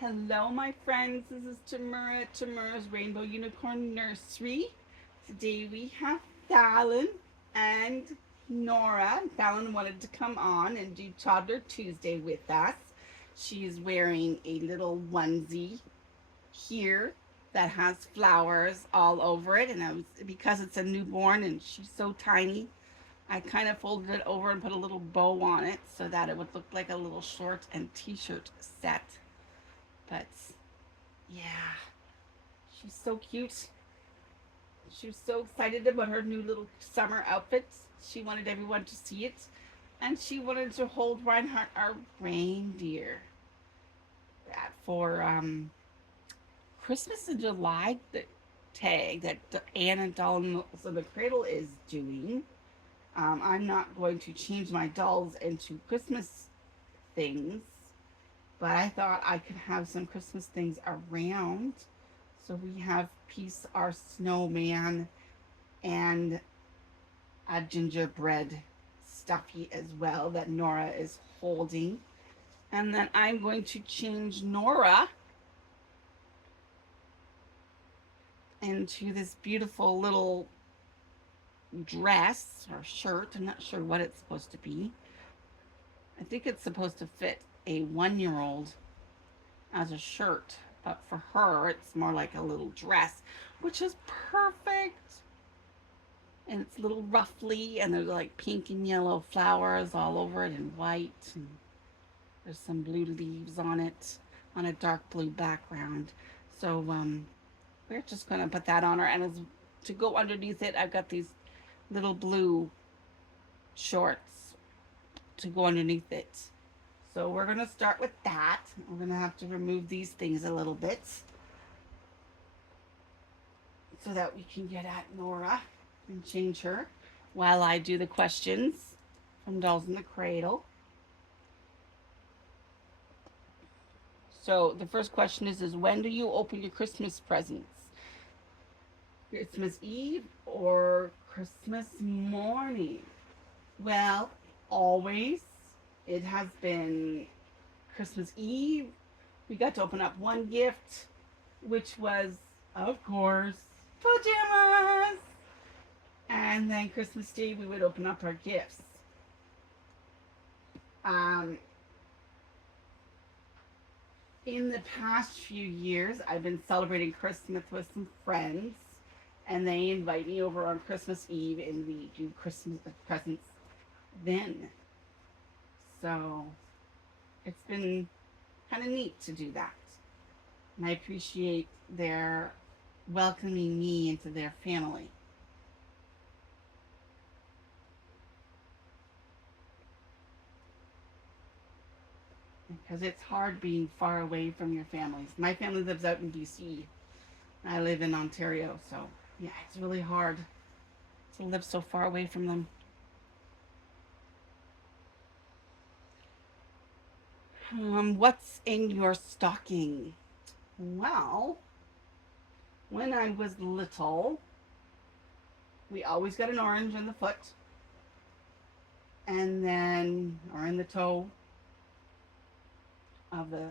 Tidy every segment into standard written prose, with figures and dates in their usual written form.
Hello, my friends. This is Tamura at Tamura's Rainbow Unicorn Nursery. Today we have Fallon and Nora. Fallon wanted to come on and do Toddler Tuesday with us. She is wearing a little onesie here that has flowers all over it, and because it's a newborn and she's so tiny, I kind of folded it over and put a little bow on it so that it would look like a little short and t-shirt set. But yeah, she's so cute. She was so excited about her new little summer outfit. She wanted everyone to see it. And she wanted to hold Reinhardt, our reindeer, for Christmas in July, the tag that Anna Dolls in the Cradle is doing. I'm not going to change my dolls into Christmas things, but I thought I could have some Christmas things around. So we have Peace, our snowman, and a gingerbread stuffy as well that Nora is holding. And then I'm going to change Nora into this beautiful little dress or shirt. I'm not sure what it's supposed to be. I think it's supposed to fit a 1 year old as a shirt, but for her, it's more like a little dress, which is perfect. And it's a little ruffly, and there's like pink and yellow flowers all over it, and white, and there's some blue leaves on it on a dark blue background. So we're just gonna put that on her, and as to go underneath it, I've got these little blue shorts to go underneath it. So we're gonna start with that. We're gonna have to remove these things a little bit so that we can get at Nora and change her while I do the questions from Dolls in the Cradle. So the first question is when do you open your Christmas presents? Christmas Eve or Christmas morning? Well, always it has been Christmas Eve. We got to open up one gift, which was, of course, pajamas. And then Christmas Day, we would open up our gifts. Um, in the past few years, I've been celebrating Christmas with some friends, and they invite me over on Christmas Eve, and we do Christmas presents then. So it's been kind of neat to do that. And I appreciate their welcoming me into their family. Because it's hard being far away from your families. My family lives out in BC. I live in Ontario, so yeah, it's really hard to live so far away from them. What's in your stocking? Well, when I was little, we always got an orange in the foot, and then, or in the toe of the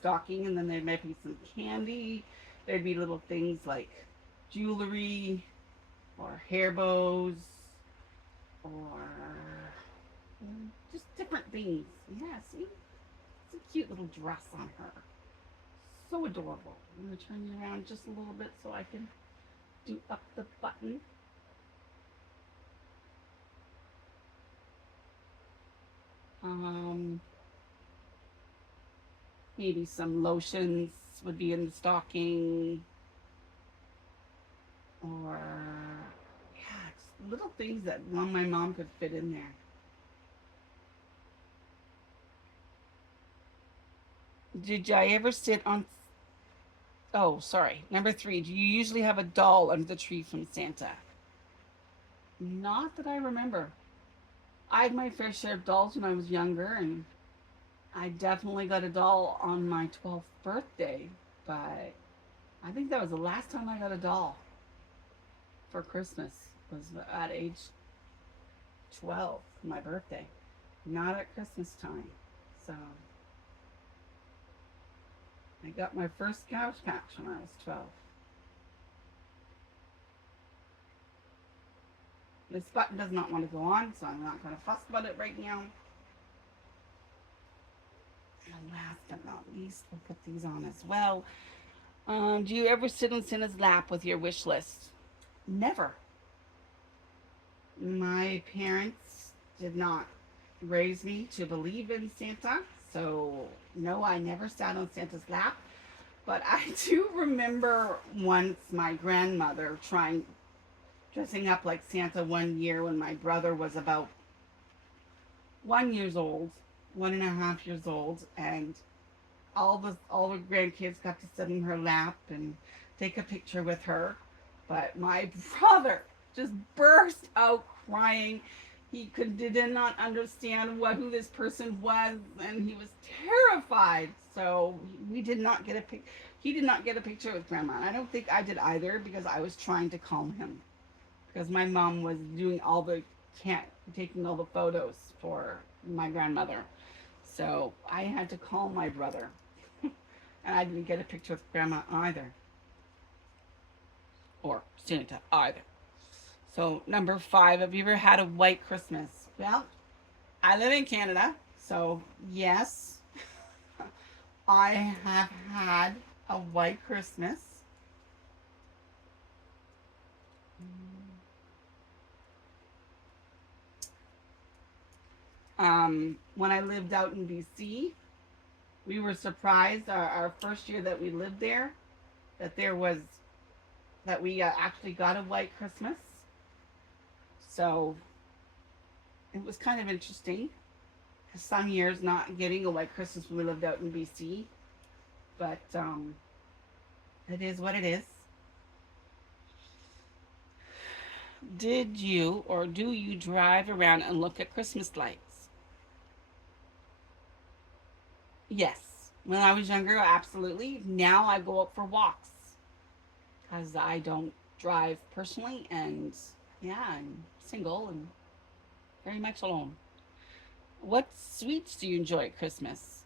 stocking, and then there might be some candy. There'd be little things like jewelry or hair bows or just different things. Yeah, see? It's a cute little dress on her. So adorable. I'm going to turn you around just a little bit so I can do up the button. Um, Maybe some lotions would be in the stocking. Or, yeah, it's little things that my mom could fit in there. Did I ever sit on? Oh, sorry. Number 3. Do you usually have a doll under the tree from Santa? Not that I remember. I had my fair share of dolls when I was younger, and I definitely got a doll on my 12th birthday, but I think that was the last time I got a doll for Christmas was at age 12, my birthday. Not at Christmas time. So I got my first Couch Patch when I was 12. This button does not want to go on, so I'm not going to fuss about it right now. And last but not least, we'll put these on as well. Do you ever sit on Santa's lap with your wish list? Never. My parents did not raise me to believe in Santa, so no, I never sat on Santa's lap. But I do remember once my grandmother dressing up like Santa one year when my brother was about 1 years old, 1.5 years old, and all the grandkids got to sit in her lap and take a picture with her. But my brother just burst out crying. Did not understand who this person was, and he was terrified. So we did not get a pic. He did not get a picture with Grandma. And I don't think I did either because I was trying to calm him because my mom was doing taking all the photos for my grandmother. So I had to calm my brother, and I didn't get a picture with Grandma either, or Santa either. So number 5, have you ever had a white Christmas? Well, I live in Canada, so yes, I have had a white Christmas. When I lived out in BC, we were surprised our first year that we lived there that we actually got a white Christmas. So it was kind of interesting. Some years not getting a white Christmas when we lived out in BC, but it is what it is. Did you or do you drive around and look at Christmas lights? Yes. When I was younger, absolutely. Now I go out for walks because I don't drive personally, and yeah, I'm single and very much alone. What sweets do you enjoy at Christmas?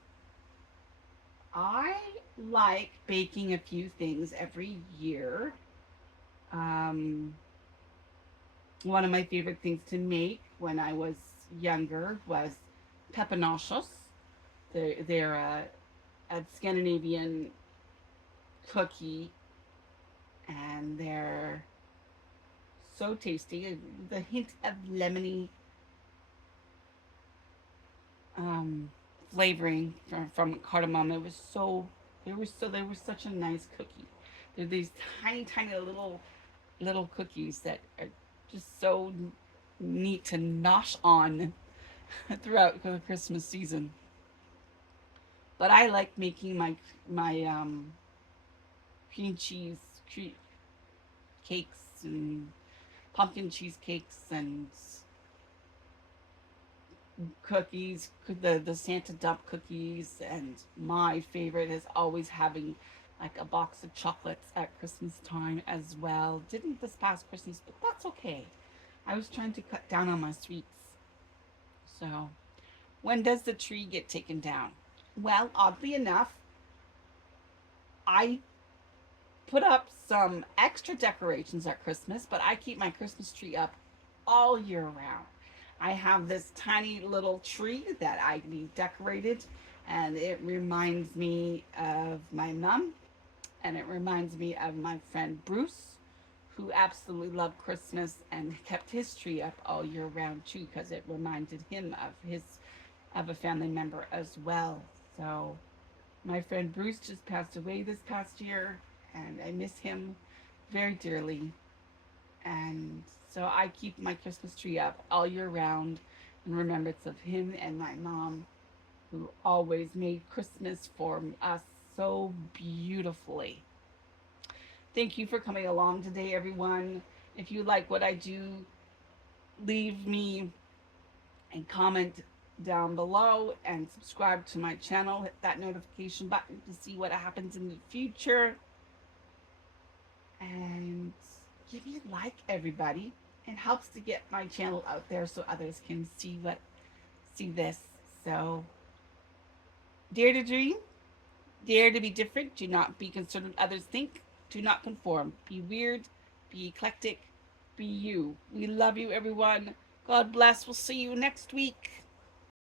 I like baking a few things every year. Um, One of my favorite things to make when I was younger was pepinoshos. They're a Scandinavian cookie, and they're so tasty. The hint of lemony flavoring from cardamom. They were such a nice cookie. They're these tiny little cookies that are just so neat to nosh on throughout the Christmas season. But I like making my cream cheese cakes and pumpkin cheesecakes and cookies, the Santa dump cookies, and my favorite is always having like a box of chocolates at Christmas time as well. Didn't this past Christmas, but that's okay. I was trying to cut down on my sweets. So, when does the tree get taken down? Well, oddly enough, I put up some extra decorations at Christmas, but I keep my Christmas tree up all year round. I have this tiny little tree that I need decorated, and it reminds me of my mom, and it reminds me of my friend Bruce, who absolutely loved Christmas and kept his tree up all year round too, because it reminded him of a family member as well. So my friend Bruce just passed away this past year, and I miss him very dearly. And so I keep my Christmas tree up all year round in remembrance of him and my mom, who always made Christmas for us so beautifully. Thank you for coming along today, everyone. If you like what I do, leave me a comment down below and subscribe to my channel. Hit that notification button to see what happens in the future. And give me a like, everybody. It helps to get my channel out there so others can see what see this. So, dare to dream, dare to be different. Do not be concerned what others think. Do not conform. Be weird, be eclectic, be you. We love you, everyone. God bless. We'll see you next week.